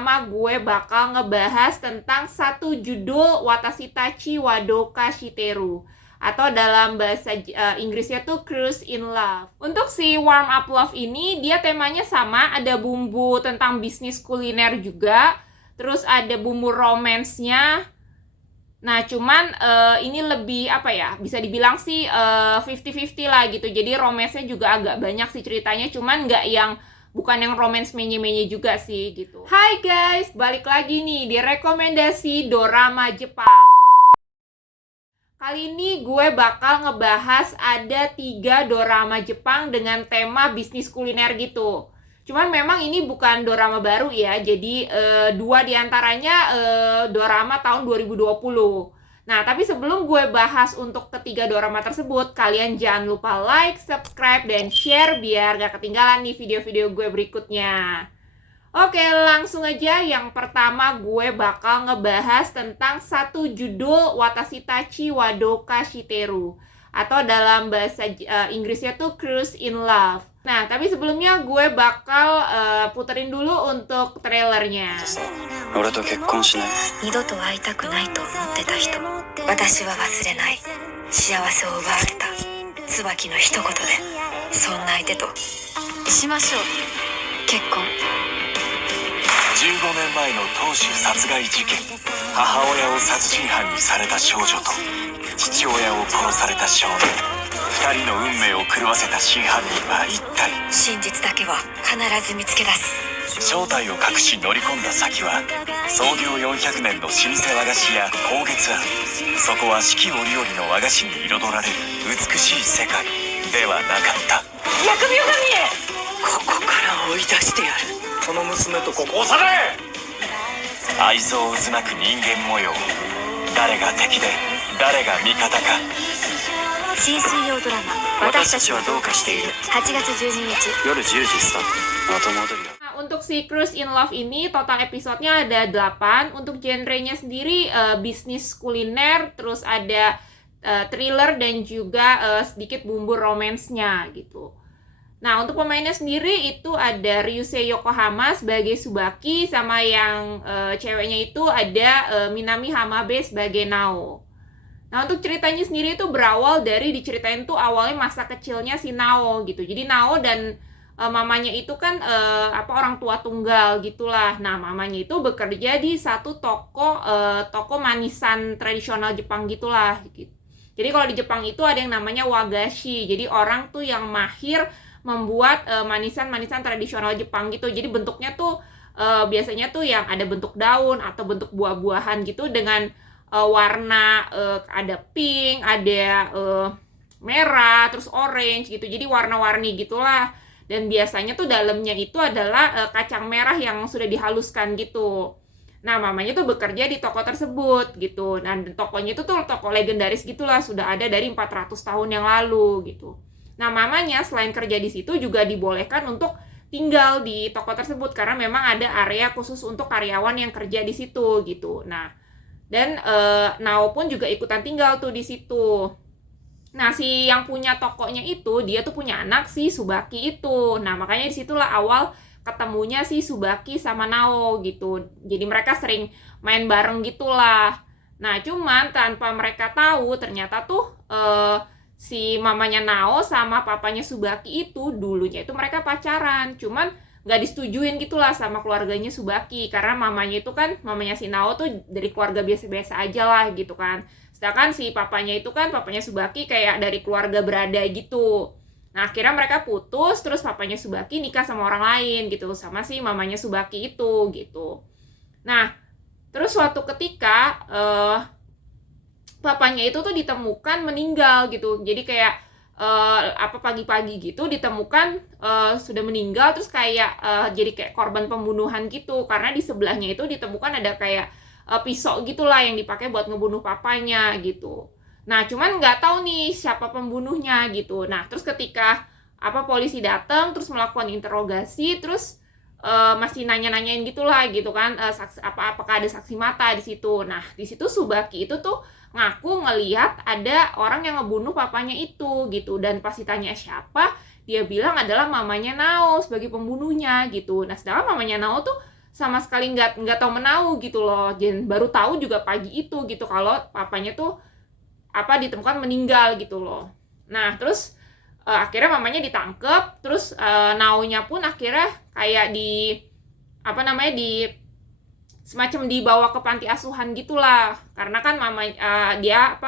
pertama gue bakal ngebahas tentang satu judul Watashi tachi wa Douka Shiteru, atau dalam bahasa Inggrisnya tuh Cruise in Love. Untuk si Warm Up Love ini dia temanya sama, ada bumbu tentang bisnis kuliner juga, terus ada bumbu romance-nya. Nah, cuman ini lebih apa ya, bisa dibilang sih 50-50 lah gitu. Jadi romance-nya juga agak banyak sih ceritanya, cuman bukan yang romance menye-menye juga sih gitu. Hai guys, balik lagi nih di rekomendasi dorama Jepang. Kali ini gue bakal ngebahas ada 3 dorama Jepang dengan tema bisnis kuliner gitu. Cuman memang ini bukan dorama baru ya, jadi 2 diantaranya dorama tahun 2020. Nah, tapi sebelum gue bahas untuk ketiga dorama tersebut, kalian jangan lupa like, subscribe, dan share biar gak ketinggalan nih video-video gue berikutnya. Oke, langsung aja. Yang pertama gue bakal ngebahas tentang satu judul Watashi tachi wa Douka Shiteru, atau dalam bahasa Inggrisnya tuh Cruise in Love. Nah, tapi sebelumnya gue bakal puterin dulu untuk trailernya. 俺と結婚しない。二度と会いたくないと思ってた人。私は忘れない。幸せを奪われた椿の一言で、そんな相手としましょう。結婚。15年前の当主殺害事件。母親を殺人犯にされた少女と父親を殺された少年。2人の運命を狂わせた真犯人は一体。真実だけは必ず見つけ出す。正体を隠し乗り込んだ先は創業400年の老舗和菓子屋光月庵。そこは四季折々の和菓子に彩られる美しい世界ではなかった。薬味神へ、ここから追い出してやる。その娘とここを去れ。愛憎渦巻く人間模様。誰が敵で誰が味方か。新水曜ドラマ私たちはどうかしている。8月12日夜10時スタート。後戻りだ。Untuk si Cruise in Love ini total episodenya ada 8. Untuk genrenya sendiri bisnis kuliner, terus ada thriller dan juga sedikit bumbu romance-nya gitu. Nah, untuk pemainnya sendiri itu ada Ryusei Yokohama sebagai Tsubaki, sama yang ceweknya itu ada Minami Hamabe sebagai Nao. Nah, untuk ceritanya sendiri itu berawal dari diceritain tuh awalnya masa kecilnya si Nao gitu. Jadi Nao dan mamanya itu kan orang tua tunggal gitulah. Nah, mamanya itu bekerja di satu toko manisan tradisional Jepang gitulah gitu. Jadi kalau di Jepang itu ada yang namanya wagashi. Jadi orang tuh yang mahir membuat manisan-manisan tradisional Jepang gitu. Jadi bentuknya tuh biasanya tuh yang ada bentuk daun atau bentuk buah-buahan gitu dengan warna ada pink, ada merah, terus orange gitu. Jadi warna-warni gitulah. Dan biasanya tuh dalamnya itu adalah kacang merah yang sudah dihaluskan gitu. Nah, mamanya tuh bekerja di toko tersebut gitu. Nah, tokonya itu tuh toko legendaris gitulah, sudah ada dari 400 tahun yang lalu gitu. Nah, mamanya selain kerja di situ juga dibolehkan untuk tinggal di toko tersebut karena memang ada area khusus untuk karyawan yang kerja di situ gitu. Nah, dan Nao pun juga ikutan tinggal tuh di situ. Nah, si yang punya tokonya itu, dia tuh punya anak si Tsubaki itu. Nah, makanya disitulah awal ketemunya si Tsubaki sama Nao gitu. Jadi mereka sering main bareng gitulah. Nah, cuman tanpa mereka tahu, ternyata tuh si mamanya Nao sama papanya Tsubaki itu dulunya itu mereka pacaran. Cuman gak disetujuin gitulah sama keluarganya Tsubaki. Karena mamanya itu kan, mamanya si Nao tuh dari keluarga biasa-biasa aja lah gitu kan. Sedangkan si papanya itu kan, papanya Tsubaki kayak dari keluarga berada gitu. Nah, akhirnya mereka putus, terus papanya Tsubaki nikah sama orang lain gitu, sama si mamanya Tsubaki itu gitu. Nah, terus suatu ketika papanya itu tuh ditemukan meninggal gitu. Jadi kayak pagi-pagi gitu ditemukan sudah meninggal, terus kayak jadi kayak korban pembunuhan gitu. Karena di sebelahnya itu ditemukan ada kayak pisau gitulah yang dipakai buat ngebunuh papanya gitu. Nah, cuman nggak tahu nih siapa pembunuhnya gitu. Nah, terus ketika polisi datang terus melakukan interogasi, terus masih nanya-nanyain gitulah gitu kan, apakah ada saksi mata di situ. Nah, di situ Tsubaki itu tuh ngaku ngelihat ada orang yang ngebunuh papanya itu gitu, dan pas ditanya siapa, dia bilang adalah mamanya Nao sebagai pembunuhnya gitu. Nah, sedangkan mamanya Nao tuh sama sekali nggak tahu menahu gitu loh. Dan baru tahu juga pagi itu gitu kalau papanya tuh ditemukan meninggal gitu loh. Nah terus akhirnya mamanya ditangkep, terus Naonya pun akhirnya kayak di semacam dibawa ke panti asuhan gitulah, karena kan dia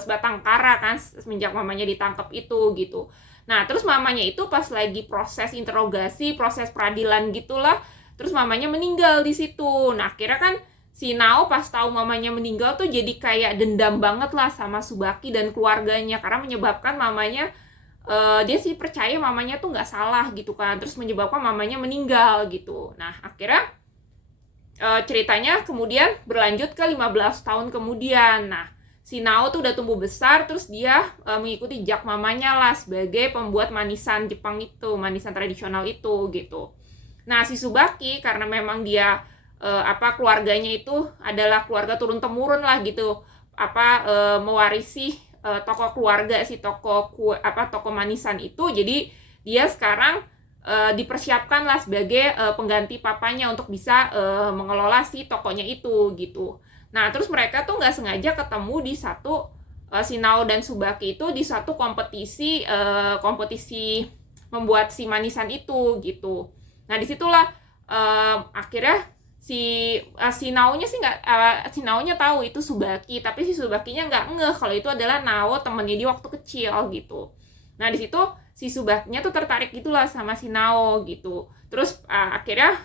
sebatang kara kan semenjak mamanya ditangkap itu gitu. Nah terus mamanya itu pas lagi proses interogasi, proses peradilan gitulah, terus mamanya meninggal di situ. Nah akhirnya kan si Nao pas tahu mamanya meninggal tuh jadi kayak dendam banget lah sama Tsubaki dan keluarganya, karena menyebabkan mamanya dia sih percaya mamanya tuh nggak salah gitu kan, terus menyebabkan mamanya meninggal gitu. Nah akhirnya ceritanya kemudian berlanjut ke 15 tahun kemudian. Nah, si Nao tuh udah tumbuh besar, terus dia mengikuti jejak mamanya lah sebagai pembuat manisan Jepang itu, manisan tradisional itu gitu. Nah, si Tsubaki karena memang dia keluarganya itu adalah keluarga turun temurun lah gitu, mewarisi toko keluarga si toko manisan itu, jadi dia sekarang dipersiapkan lah sebagai pengganti papanya untuk bisa mengelola si tokonya itu gitu. Nah terus mereka tuh nggak sengaja ketemu di satu si Nao dan Tsubaki itu di satu kompetisi membuat si manisan itu gitu. Nah disitulah akhirnya si Naonya sih si Naonya tahu itu Tsubaki, tapi si Tsubakinya nggak ngeh kalau itu adalah Nao, temennya dia waktu kecil gitu. Nah di situ si Tsubakinya tuh tertarik gitulah sama si Nao gitu. Terus akhirnya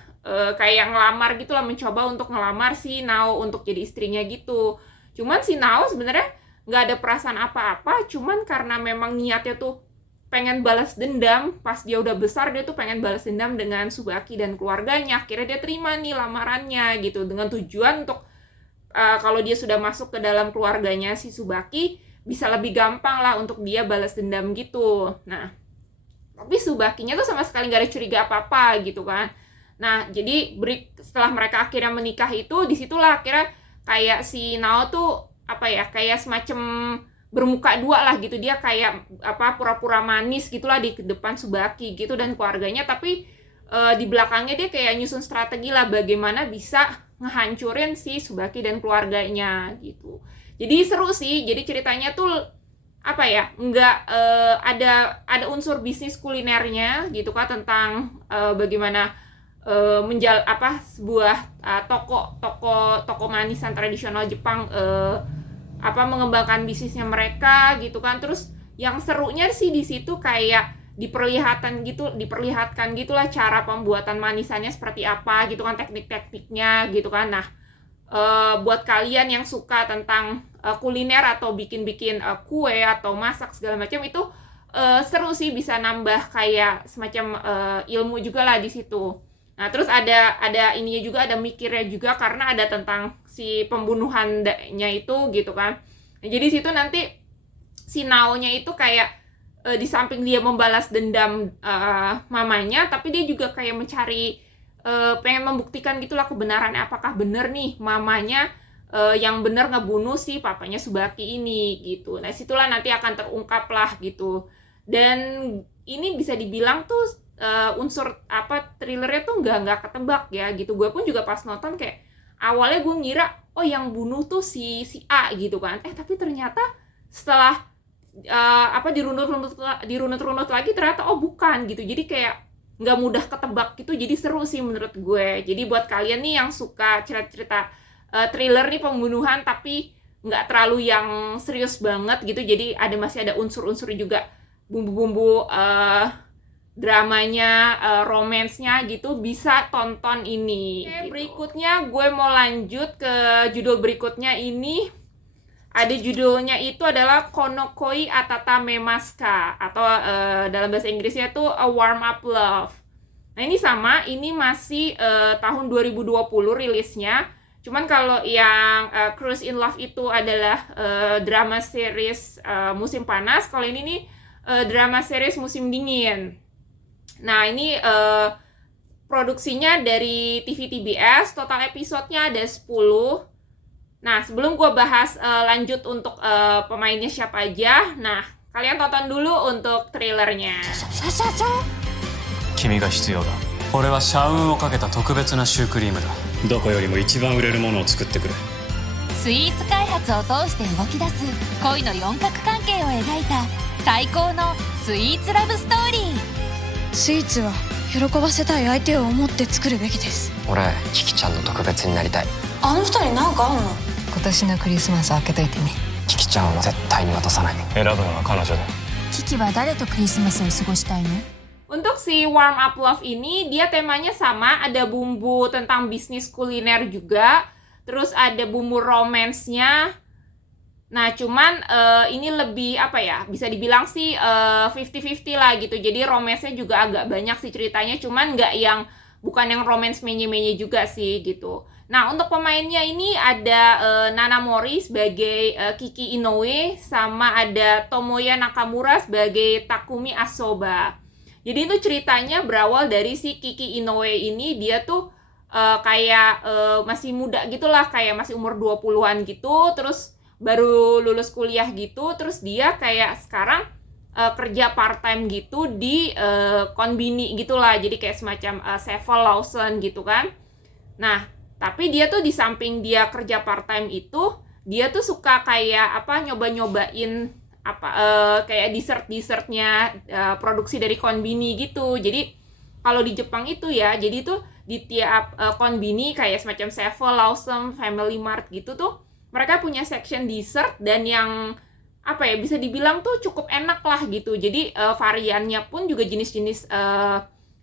kayak ngelamar gitulah, mencoba untuk ngelamar si Nao untuk jadi istrinya gitu. Cuman si Nao sebenarnya nggak ada perasaan apa-apa, cuman karena memang niatnya tuh pengen balas dendam, pas dia udah besar dia tuh pengen balas dendam dengan Tsubaki dan keluarganya. Akhirnya dia terima nih lamarannya gitu, dengan tujuan untuk kalau dia sudah masuk ke dalam keluarganya si Tsubaki, bisa lebih gampang lah untuk dia balas dendam gitu. Nah tapi Tsubakinya tuh sama sekali gak ada curiga apa-apa gitu kan. Nah jadi setelah mereka akhirnya menikah itu, disitulah akhirnya kayak si Nao tuh kayak semacam bermuka dua lah gitu. Dia kayak pura-pura manis gitulah di depan Tsubaki gitu dan keluarganya, tapi di belakangnya dia kayak nyusun strategi lah bagaimana bisa ngehancurin si Tsubaki dan keluarganya gitu. Jadi seru sih. Jadi ceritanya tuh nggak ada unsur bisnis kulinernya gitu kan, tentang bagaimana sebuah toko manisan tradisional Jepang mengembangkan bisnisnya mereka gitu kan. Terus yang serunya sih di situ kayak diperlihatkan gitulah cara pembuatan manisannya seperti apa gitu kan, teknik-tekniknya gitu kan. Nah buat kalian yang suka tentang kuliner atau bikin kue atau masak segala macam itu seru sih, bisa nambah kayak semacam ilmu juga lah di situ. Nah terus ada ininya juga, ada mikirnya juga karena ada tentang si pembunuhannya itu gitu kan. Nah, jadi situ nanti si Nao-nya itu kayak di samping dia membalas dendam mamanya, tapi dia juga kayak mencari pengen membuktikan gitulah kebenaran, apakah bener nih mamanya yang bener ngebunuh si papanya Tsubaki ini gitu. Nah situlah nanti akan terungkap lah gitu. Dan ini bisa dibilang tuh unsur thrillernya tuh nggak ketebak ya gitu. Gue pun juga pas nonton kayak awalnya gue ngira yang bunuh tuh si A gitu kan, tapi ternyata setelah dirunut lagi ternyata bukan gitu. Jadi kayak nggak mudah ketebak gitu, jadi seru sih menurut gue. Jadi buat kalian nih yang suka cerita-cerita thriller nih pembunuhan tapi nggak terlalu yang serius banget gitu, jadi masih ada unsur-unsur juga, bumbu-bumbu dramanya, romansnya gitu, bisa tonton ini. Oke, gitu. Berikutnya gue mau lanjut ke judul berikutnya. Ini ada judulnya itu adalah Konokoi Atatame Maska, atau dalam bahasa Inggrisnya tuh A Warm Up Love. Nah ini sama, ini masih tahun 2020 rilisnya. Cuman kalau yang Cruise in Love itu adalah drama series musim panas, kalau ini nih drama series musim dingin. Nah ini produksinya dari TV TBS, total episodenya ada 10. Nah, sebelum gue bahas lanjut untuk pemainnya siapa aja, nah, kalian tonton dulu untuk trailernya. 君が必要だ俺は社運をかけた特別なシュークリームだ。どこよりも一番売れるものを作ってくれ。スイーツ開発を通して動き出す恋の四角関係を描いた最高のスイーツラブストーリー。スイーツは喜ばせたい相手を思って作るべきです。俺キキちゃんの特別になりたい。あの二人なんかあんの？今年のクリスマス開けといてね。キキちゃんは絶対に渡さない。選ぶのは彼女だ。キキは誰とクリスマスを過ごしたいの？ Untuk si Warm Up Love ini, dia temanya sama, ada bumbu tentang bisnis kuliner juga, terus ada bumbu romansnya. Nah, cuman ini lebih, apa ya, bisa dibilang sih 50-50 lah gitu. Jadi romansnya juga agak banyak sih ceritanya, cuman bukan yang romance menye-menye juga sih gitu. Nah, untuk pemainnya ini ada Nana Mori sebagai Kiki Inoue, sama ada Tomoya Nakamura sebagai Takumi Asoba. Jadi itu ceritanya berawal dari si Kiki Inoue ini, dia tuh kayak masih muda gitulah, kayak masih umur 20-an gitu, terus baru lulus kuliah gitu, terus dia kayak sekarang kerja part time gitu di konbini gitulah, jadi kayak semacam Sevel Lawson gitu kan. Nah, tapi dia tuh di samping dia kerja part time itu, dia tuh suka kayak nyoba-nyobain kayak dessertnya produksi dari konbini gitu. Jadi kalau di Jepang itu ya, jadi tuh di tiap konbini kayak semacam Sevel, Lawson, Family Mart gitu tuh, mereka punya section dessert dan yang bisa dibilang tuh cukup enak lah gitu. Jadi variannya pun juga jenis-jenis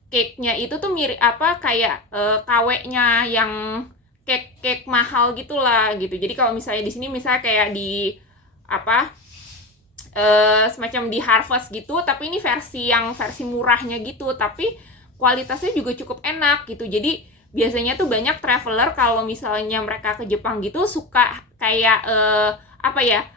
cake-nya itu tuh mirip kayak KW-nya yang cake mahal gitulah gitu. Jadi kalau misalnya di sini misalnya kayak di semacam di Harvest gitu, tapi ini versi murahnya gitu, tapi kualitasnya juga cukup enak gitu. Jadi biasanya tuh banyak traveler kalau misalnya mereka ke Jepang gitu suka kayak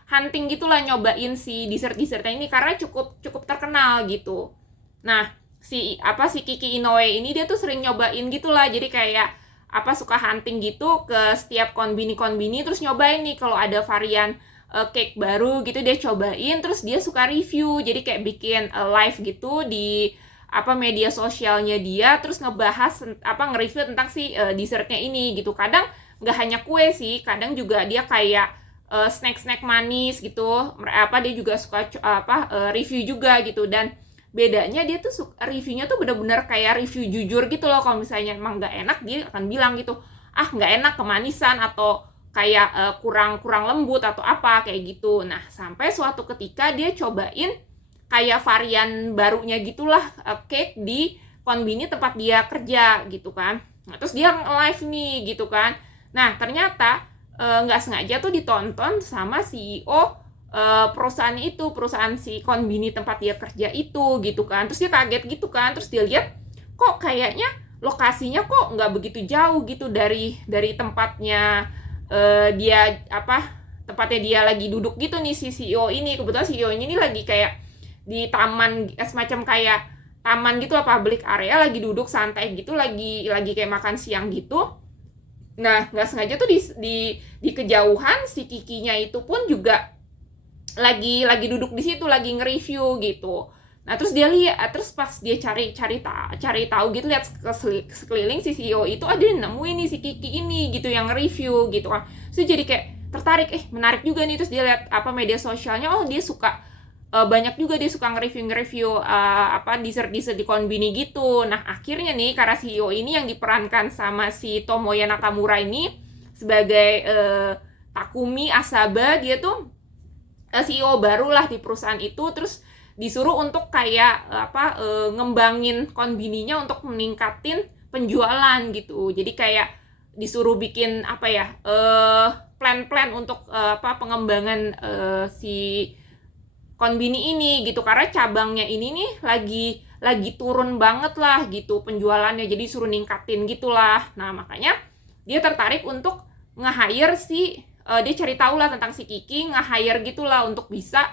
hunting gitulah, nyobain si dessert-dessertnya ini karena cukup terkenal gitu. Nah, si Kiki Inoue ini dia tuh sering nyobain gitulah. Jadi kayak suka hunting gitu ke setiap konbini terus nyobain nih kalau ada varian cake baru gitu, dia cobain, terus dia suka review. Jadi kayak bikin live gitu di media sosialnya dia, terus ngebahas nge-review tentang si dessertnya ini gitu. Kadang nggak hanya kue sih, kadang juga dia kayak snack manis gitu. Dia juga suka review juga gitu. Dan bedanya dia tuh reviewnya tuh bener-bener kayak review jujur gitu loh. Kalau misalnya emang nggak enak, dia akan bilang gitu, nggak enak, kemanisan, atau kayak kurang lembut atau kayak gitu. Nah, sampai suatu ketika dia cobain kayak varian barunya gitulah, cake di konbini tempat dia kerja gitu kan. Nah, terus dia live nih gitu kan. Nah, ternyata nggak sengaja tuh ditonton sama CEO perusahaan si konbini tempat dia kerja itu gitu kan. Terus dia kaget gitu kan. Terus dia lihat kok kayaknya lokasinya kok nggak begitu jauh gitu dari tempatnya tempatnya dia lagi duduk gitu nih si CEO ini. Kebetulan CEO ini lagi kayak di taman, semacam kayak taman gitu lah, public area, lagi duduk santai gitu, lagi kayak makan siang gitu. Nah, nggak sengaja tuh di kejauhan si Kikinya itu pun juga lagi duduk di situ, lagi nge-review gitu. Nah, terus dia lihat, terus pas dia cari tahu gitu, lihat sekeliling si CEO itu ada nemuin nih si Kiki ini gitu yang review gitu kan. Terus jadi kayak tertarik, menarik juga nih. Terus dia lihat media sosialnya, dia suka banyak juga dia suka nge-review dessert di konbini gitu. Nah, akhirnya nih karena CEO ini yang diperankan sama si Tomoya Nakamura ini sebagai Takumi Asaba, dia tuh CEO barulah di perusahaan itu, terus disuruh untuk kayak ngembangin konbininya untuk meningkatin penjualan gitu. Jadi kayak disuruh bikin plan-plan untuk pengembangan si konbini ini gitu, karena cabangnya ini nih lagi turun banget lah gitu penjualannya, jadi suruh ningkatin gitulah. Nah, makanya dia tertarik untuk nge-hire dia cari tahu lah tentang si Kiki, nge-hire gitulah untuk bisa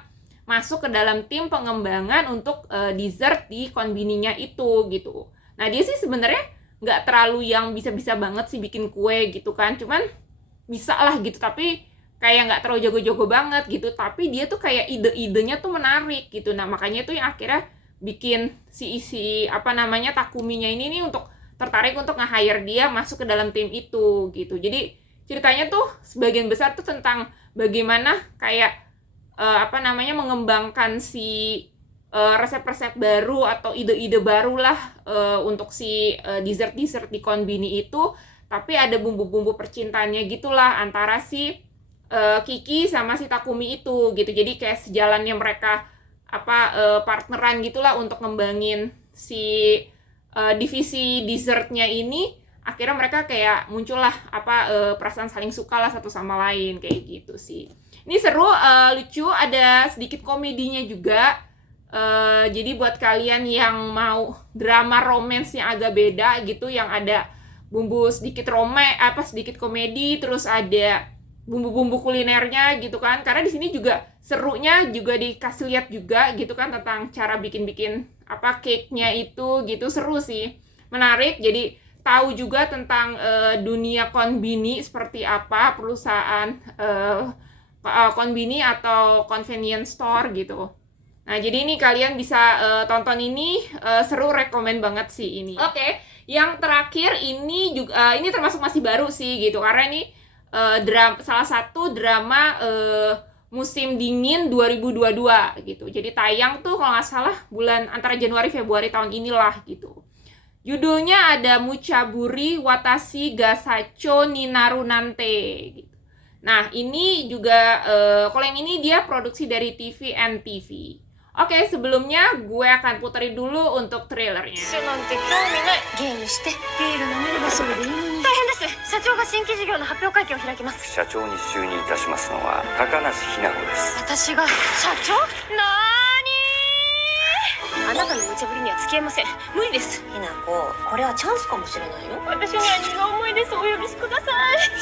masuk ke dalam tim pengembangan untuk dessert di konbininya itu gitu. Nah, dia sih sebenarnya nggak terlalu yang bisa-bisa banget sih bikin kue gitu kan, cuman bisa lah gitu, tapi kayak nggak terlalu jago-jago banget gitu. Tapi dia tuh kayak ide-idenya tuh menarik gitu. Nah, makanya tuh yang akhirnya bikin si Takuminya ini nih untuk tertarik untuk nge-hire dia masuk ke dalam tim itu gitu. Jadi ceritanya tuh sebagian besar tuh tentang bagaimana kayak mengembangkan si resep-resep baru atau ide-ide baru lah untuk si dessert di konbini itu, tapi ada bumbu-bumbu percintaannya gitulah antara si Kiki sama si Takumi itu gitu. Jadi kayak sejalannya mereka partneran gitulah untuk ngembangin si divisi dessertnya ini. Akhirnya mereka kayak muncullah perasaan saling suka lah satu sama lain kayak gitu sih. Ini seru, lucu, ada sedikit komedinya juga. Jadi buat kalian yang mau drama romance yang agak beda gitu, yang ada bumbu sedikit sedikit komedi, terus ada bumbu-bumbu kulinernya gitu kan. Karena di sini juga serunya juga dikasih lihat juga gitu kan tentang cara bikin-bikin cake-nya itu gitu, seru sih. Menarik, jadi tahu juga tentang dunia konbini seperti apa, perusahaan konbini atau convenience store gitu. Nah, jadi ini kalian bisa tonton ini, seru, rekomen banget sih ini. Oke, yang terakhir ini juga ini termasuk masih baru sih gitu, karena ini salah satu drama musim dingin 2022 gitu. Jadi tayang tuh kalau nggak salah bulan antara Januari Februari tahun inilah gitu. Judulnya ada Muchaburi Watashi ga Sacho ni Naru Nante gitu. Nah, ini juga kalau yang ini dia produksi dari TV NTV. Oke, sebelumnya gue akan puterin dulu untuk trailernya. 社長が新規事業の発表会見を開きます。社長に就任いたしますのは高梨雛子です。私が社長？なーにー？あなたの無茶ぶりには付き合いません。無理です。雛子、これはチャンスかもしれないよ。私には荷が重いです。お許しください。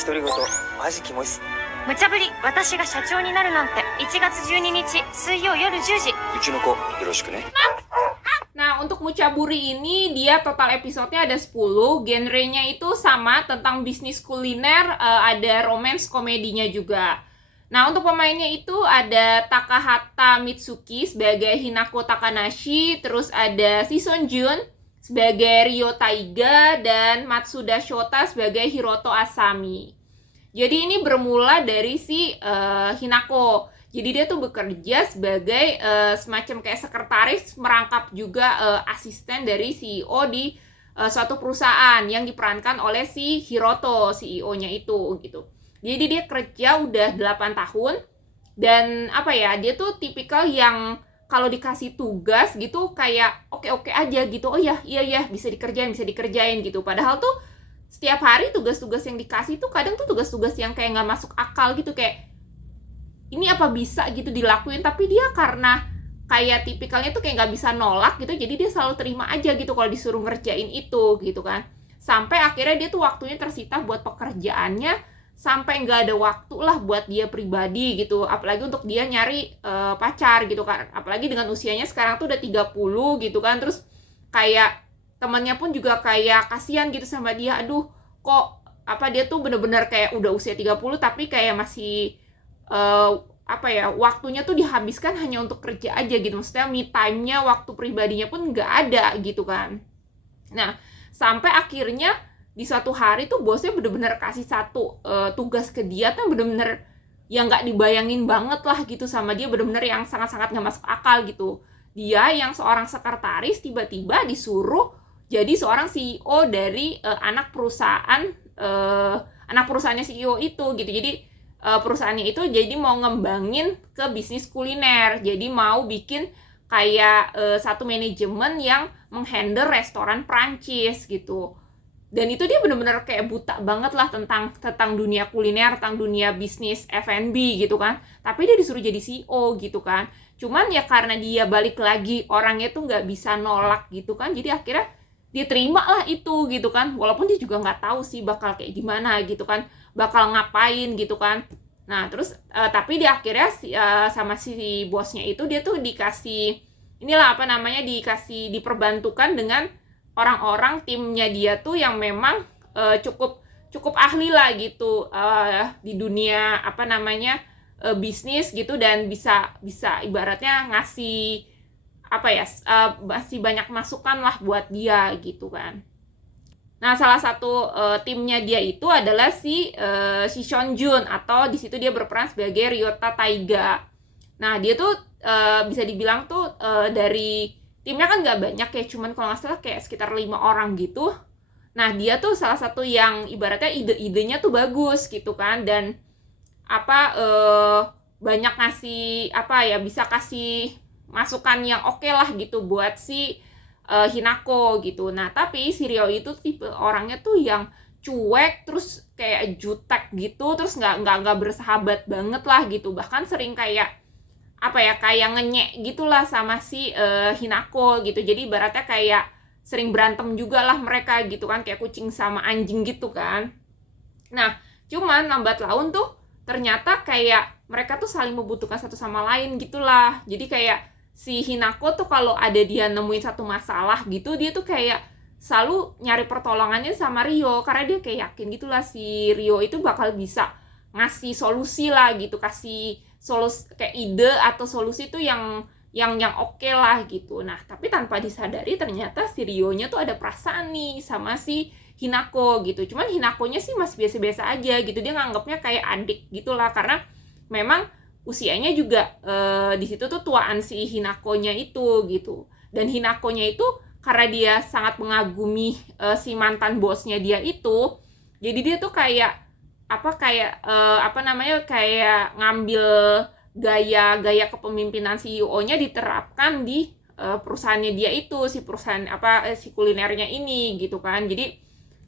独り言マジキモいっす。無茶ぶり、私が社長になるなんて。1月12日水曜夜10時。うちの子よろしくね。 Nah, untuk Muchaburi ini dia total episodenya ada 10, genrenya itu sama tentang bisnis kuliner, ada romance komedinya juga. Nah, untuk pemainnya itu ada Takahata Mitsuki sebagai Hinako Takanashi, terus ada Si Son Jun sebagai Ryo Taiga, dan Matsuda Shota sebagai Hiroto Asami. Jadi ini bermula dari si Hinako. Jadi dia tuh bekerja sebagai semacam kayak sekretaris, merangkap juga asisten dari CEO di suatu perusahaan yang diperankan oleh si Hiroto, CEO-nya itu gitu. Jadi dia kerja udah 8 tahun dan dia tuh tipikal yang kalau dikasih tugas gitu kayak oke-oke aja gitu. Oh iya bisa dikerjain gitu. Padahal tuh setiap hari tugas-tugas yang dikasih tuh kadang tuh tugas-tugas yang kayak nggak masuk akal gitu, kayak ini apa bisa gitu dilakuin, tapi dia karena kayak tipikalnya tuh kayak nggak bisa nolak gitu, jadi dia selalu terima aja gitu kalau disuruh ngerjain itu gitu kan. Sampai akhirnya dia tuh waktunya tersita buat pekerjaannya, sampai nggak ada waktu lah buat dia pribadi gitu, apalagi untuk dia nyari pacar gitu kan, apalagi dengan usianya sekarang tuh udah 30 gitu kan. Terus kayak temannya pun juga kayak kasihan gitu sama dia, aduh kok dia tuh bener-bener kayak udah usia 30 tapi kayak masih waktunya tuh dihabiskan hanya untuk kerja aja gitu, maksudnya me time-nya, waktu pribadinya pun nggak ada gitu kan. Nah, sampai akhirnya di suatu hari tuh bosnya bener-bener kasih satu tugas ke dia tuh bener-bener yang nggak dibayangin banget lah gitu sama dia, bener-bener yang sangat-sangat nggak masuk akal gitu. Dia yang seorang sekretaris tiba-tiba disuruh jadi seorang CEO dari anak perusahaannya CEO itu gitu. Jadi perusahaannya itu jadi mau ngembangin ke bisnis kuliner, jadi mau bikin kayak satu manajemen yang menghandle restoran Prancis gitu. Dan itu dia bener-bener kayak buta banget lah tentang dunia kuliner, tentang dunia bisnis F&B gitu kan. Tapi dia disuruh jadi CEO gitu kan. Cuman ya karena dia balik lagi orangnya tuh nggak bisa nolak gitu kan, jadi akhirnya dia terima lah itu gitu kan. Walaupun dia juga nggak tahu sih bakal kayak gimana gitu kan, bakal ngapain gitu kan. Nah terus tapi di akhirnya sama si bosnya itu dia tuh dikasih diperbantukan dengan orang-orang timnya dia tuh yang memang cukup ahli lah gitu di dunia bisnis gitu, dan bisa ibaratnya ngasih masih banyak masukan lah buat dia gitu kan. Nah, salah satu timnya dia itu adalah si Seonjun, atau di situ dia berperan sebagai Ryota Taiga. Nah, dia tuh bisa dibilang tuh dari timnya kan nggak banyak ya, cuman kalau nggak salah kayak sekitar 5 orang gitu. Nah, dia tuh salah satu yang ibaratnya ide-idenya tuh bagus gitu kan, dan banyak ngasih bisa kasih masukan yang oke lah gitu buat si Hinako gitu. Nah, tapi si Ryo itu tipe orangnya tuh yang cuek, terus kayak jutek gitu, terus nggak bersahabat banget lah gitu. Bahkan sering kayak kayak ngenyek gitulah sama si Hinako gitu. Jadi ibaratnya kayak sering berantem juga lah mereka gitu kan, kayak kucing sama anjing gitu kan. Nah, cuman lambat laun tuh ternyata kayak mereka tuh saling membutuhkan satu sama lain gitulah. Jadi kayak si Hinako tuh kalau ada dia nemuin satu masalah gitu, dia tuh kayak selalu nyari pertolongannya sama Ryo, karena dia kayak yakin gitulah si Ryo itu bakal bisa ngasih solusi lah gitu, kasih solusi kayak ide atau solusi tuh yang oke lah gitu. Nah, tapi tanpa disadari ternyata si Ryo-nya tuh ada perasaan nih sama si Hinako gitu. Cuman Hinakonya sih masih biasa-biasa aja gitu, dia nganggapnya kayak adik gitulah, karena memang usianya juga di situ tuh tuaan si Hinakonya itu gitu. Dan Hinakonya itu karena dia sangat mengagumi si mantan bosnya dia itu, jadi dia tuh kayak kayak ngambil gaya kepemimpinan CEO-nya diterapkan di perusahaannya dia itu, si perusahaan si kulinernya ini gitu kan. Jadi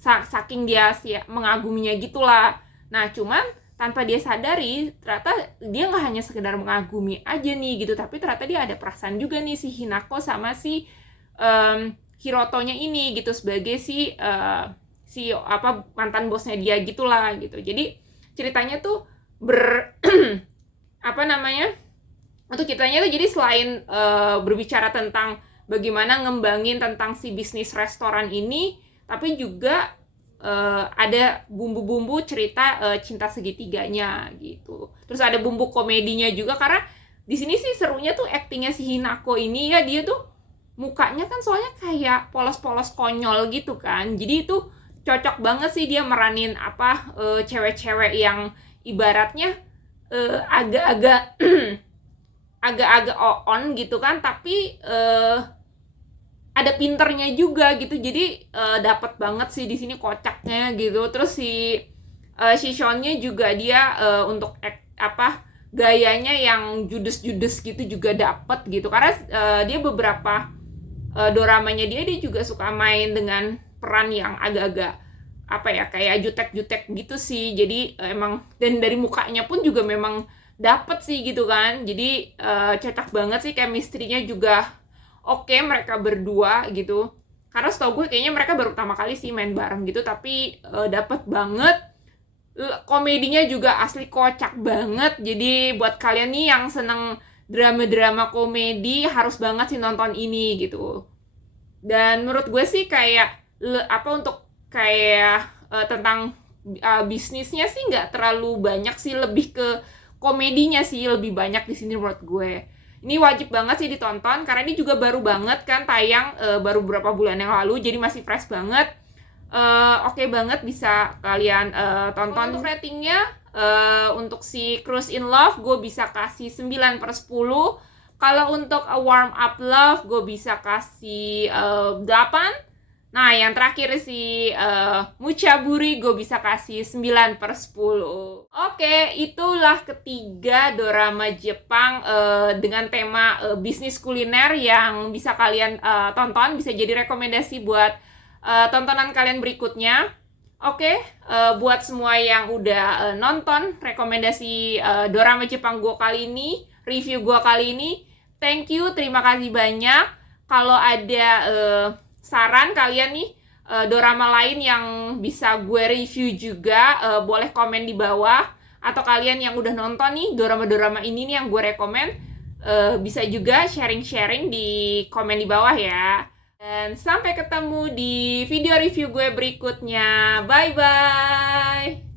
saking dia mengaguminya gitulah. Nah, cuman tanpa dia sadari, ternyata dia nggak hanya sekedar mengagumi aja nih gitu, tapi ternyata dia ada perasaan juga nih si Hinako sama si Hirotonya ini gitu, sebagai si mantan bosnya dia gitulah gitu. Jadi ceritanya tuh untuk ceritanya tuh jadi selain berbicara tentang bagaimana ngembangin tentang si bisnis restoran ini, tapi juga ada bumbu-bumbu cerita cinta segitiganya gitu. Terus ada bumbu komedinya juga, karena di sini sih serunya tuh aktingnya si Hinako ini ya, dia tuh mukanya kan soalnya kayak polos-polos konyol gitu kan. Jadi itu cocok banget sih dia meranin cewek-cewek yang ibaratnya agak-agak agak-agak on gitu kan, tapi ada pinternya juga gitu. Jadi dapat banget sih di sini kocaknya gitu. Terus si Seonnya juga dia untuk gayanya yang judes-judes gitu juga dapat gitu, karena dia beberapa doramanya dia juga suka main dengan peran yang agak-agak kayak jutek-jutek gitu sih. Jadi emang, dan dari mukanya pun juga memang dapet sih gitu kan. Jadi cocok banget sih, chemistry-nya juga oke mereka berdua gitu. Karena setahu gue kayaknya mereka baru pertama kali sih main bareng gitu, tapi dapet banget. Komedinya juga asli kocak banget. Jadi buat kalian nih yang seneng drama-drama komedi, harus banget sih nonton ini gitu. Dan menurut gue sih kayak untuk kayak tentang bisnisnya sih nggak terlalu banyak sih, lebih ke komedinya sih lebih banyak di sini menurut gue. Ini wajib banget sih ditonton, karena ini juga baru banget kan tayang, baru beberapa bulan yang lalu, jadi masih fresh banget. Oke banget, bisa kalian tonton. Untuk ratingnya, untuk si Cruise in Love gue bisa kasih 9/10. Kalau untuk A Warm Up Love gue bisa kasih 8. Nah, yang terakhir si Muchaburi gue bisa kasih 9/10. Oke, itulah ketiga dorama Jepang dengan tema bisnis kuliner yang bisa kalian tonton, bisa jadi rekomendasi buat tontonan kalian berikutnya. Oke, buat semua yang udah nonton rekomendasi dorama Jepang gue kali ini, review gue kali ini, thank you, terima kasih banyak. Kalau ada saran kalian nih dorama lain yang bisa gue review juga, boleh komen di bawah. Atau kalian yang udah nonton nih dorama-dorama ini nih yang gue rekomen, bisa juga sharing-sharing di komen di bawah ya. Dan sampai ketemu di video review gue berikutnya. Bye-bye!